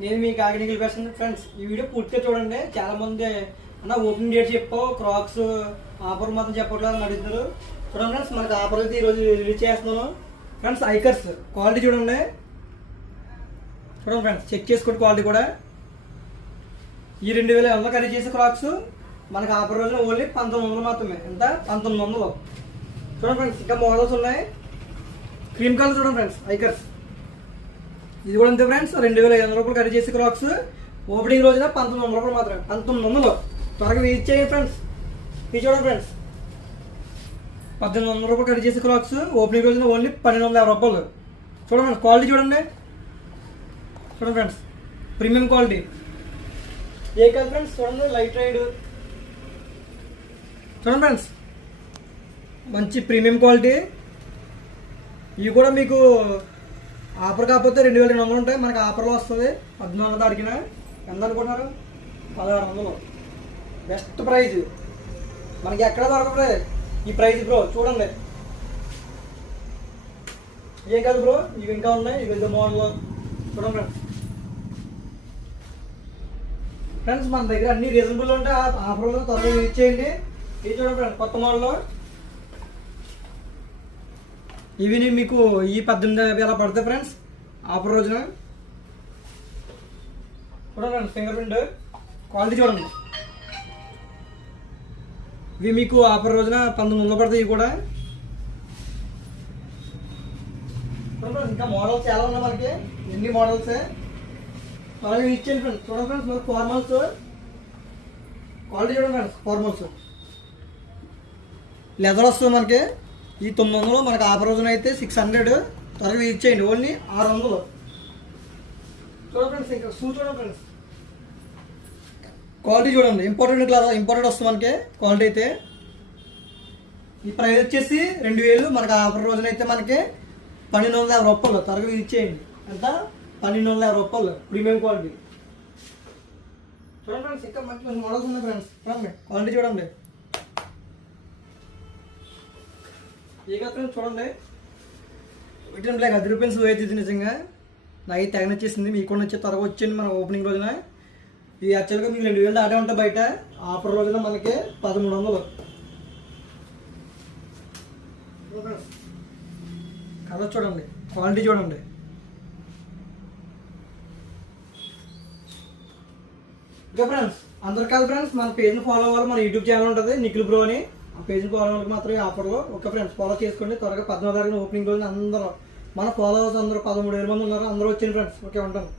నేను మీ Kakinada person friends. ఈ video పూర్తిగా చూడండి. చాలా మంది అన్న ఓపెనింగ్ డేట్ చెప్పావు, క్రాక్స్ ఆఫర్ మాత్రం చెప్పట్లేదు అని అడుగుతున్నారు. చూడండి ఫ్రెండ్స్, మనకి ఆఫర్ అయితే ఈరోజు రిలీజ్ చేస్తున్నాను ఫ్రెండ్స్. ఐకర్స్ క్వాలిటీ చూడండి. చూడండి ఫ్రెండ్స్, చెక్ చేసుకోండి క్వాలిటీ కూడా. ఈ 2500 ఖరీదు చేసే క్రాక్స్ మనకి ఆఫర్ రోజున ఓన్లీ 1900 మాత్రమే. ఎంత? 1900. చూడండి ఫ్రెండ్స్, ఇంకా మోడల్స్ ఉన్నాయి. క్రీమ్ కలర్ చూడండి ఫ్రెండ్స్, ఐకర్స్. ఇది కూడా అంతే ఫ్రెండ్స్, 2500 రూపాయలు ఖరీదు చేసే క్రాక్స్. ఓపెనింగ్ రోజున 1900 రూపాయలు మాత్రమే. 1900 త్వరగా వెయిట్ చేయండి ఫ్రెండ్స్. ఇది చూడండి ఫ్రెండ్స్, 1800 రూపాయలు ఖరీదు చేసే క్రాక్స్. ఓపెనింగ్ రోజున ఓన్లీ 1250 రూపాయలు. చూడండి ఫ్రెండ్స్, క్వాలిటీ చూడండి. చూడండి ఫ్రెండ్స్, ప్రీమియం క్వాలిటీ. ఏ కలర్ ఫ్రెండ్స్? చూడండి, లైట్ రైడ్. చూడండి ఫ్రెండ్స్, మంచి ప్రీమియం క్వాలిటీ. ఇవి కూడా మీకు ఆఫర్ కాకపోతే 2200 ఉంటాయి. మనకి ఆఫర్లో వస్తుంది. 1400 అడిగిన ఎంత అనుకుంటున్నారు? 1600. బెస్ట్ ప్రైజ్, మనకి ఎక్కడ దొరకదు ఈ ప్రైజ్ బ్రో. చూడండి, ఏం కాదు బ్రో, ఇవి ఇంకా ఉన్నాయి. ఇవి మోడల్ చూడండి ఫ్రెండ్స్. ఫ్రెండ్స్, మన దగ్గర అన్ని రీజనబుల్ ఉంటాయి. ఆఫర్లో త్వరగా యూజ్ చేయండి. ఇది చూడండి ఫ్రెండ్స్, కొత్త మోడల్. ఇవి మీకు ఈ 1850 అలా పడతాయి ఫ్రెండ్స్ ఆఫర్ రోజున. చూడండి ఫ్రెండ్స్, ఫింగర్ ప్రింట్ క్వాలిటీ చూడండి. ఇవి మీకు ఆఫర్ రోజున 1900 పడతాయి. ఇవి కూడా చూడండి. ఇంకా మోడల్స్ చాలా ఉన్నాయి మనకి, ఎన్ని మోడల్సే. త్వరగా యూజ్ చేయండి ఫ్రెండ్స్. చూడండి ఫ్రెండ్స్, మనకి ఫార్మల్స్ క్వాలిటీ చూడండి ఫ్రెండ్స్. ఫార్మల్స్ లెదర్ వస్తుంది మనకి. ఈ 900 మనకి ఆఫర్ రోజున అయితే 600. త్వరగా యూజ్ చేయండి, ఓన్లీ 600. చూడండి ఫ్రెండ్స్, ఇంకా షూ చూడండి ఫ్రెండ్స్. క్వాలిటీ చూడండి, ఇంపోర్టెడ్ వస్తుంది మనకి క్వాలిటీ అయితే. ఈ ప్రైస్ వచ్చేసి 2000. మనకి ఆఫర్ రోజున అయితే మనకి 1250 రూపాయలు. త్వరగా యూజ్ చేయండి. ఎంత? 1250 రూపాయలు, ప్రీమియం క్వాలిటీ. చూడండి ఫ్రెండ్స్, ఇంకా మంచి మోడల్స్ ఉన్నాయి ఫ్రెండ్స్. చూడండి క్వాలిటీ చూడండి. ఇక ఫ్రెండ్స్ చూడండి, వీటిని బ్లాక్ 10 రూపీస్ అయితే నిజంగా నాకు తెగ నచ్చేసింది. మీకు కూడా నచ్చే త్వరగా వచ్చేయండి మన ఓపెనింగ్ రోజున. ఇది యాక్చువల్గా మీకు 2000 దాటే ఉంటాయి బయట. ఆఫర్ రోజున మనకి 1300. కలర్ చూడండి, క్వాలిటీ చూడండి. ఇంకా ఫ్రెండ్స్, అందరు కాదు ఫ్రెండ్స్, మన పేజ్ని ఫాలో అవ్వాలి. మన యూట్యూబ్ ఛానల్ ఉంటుంది నిఖిల్ బ్రో అని. ఆ పేజ్ని ఫాలో అవ్వాలి మాత్రమే ఆఫర్లో. ఓకే ఫ్రెండ్స్, ఫాలో చేసుకోండి. త్వరగా 14వ తారీఖున ఓపెనింగ్ రోజున అందరూ మన ఫాలోవర్స్ అందరూ 13,000 మంది ఉన్నారు. అందరూ వచ్చేయండి ఫ్రెండ్స్. ఓకే, ఉంటాను.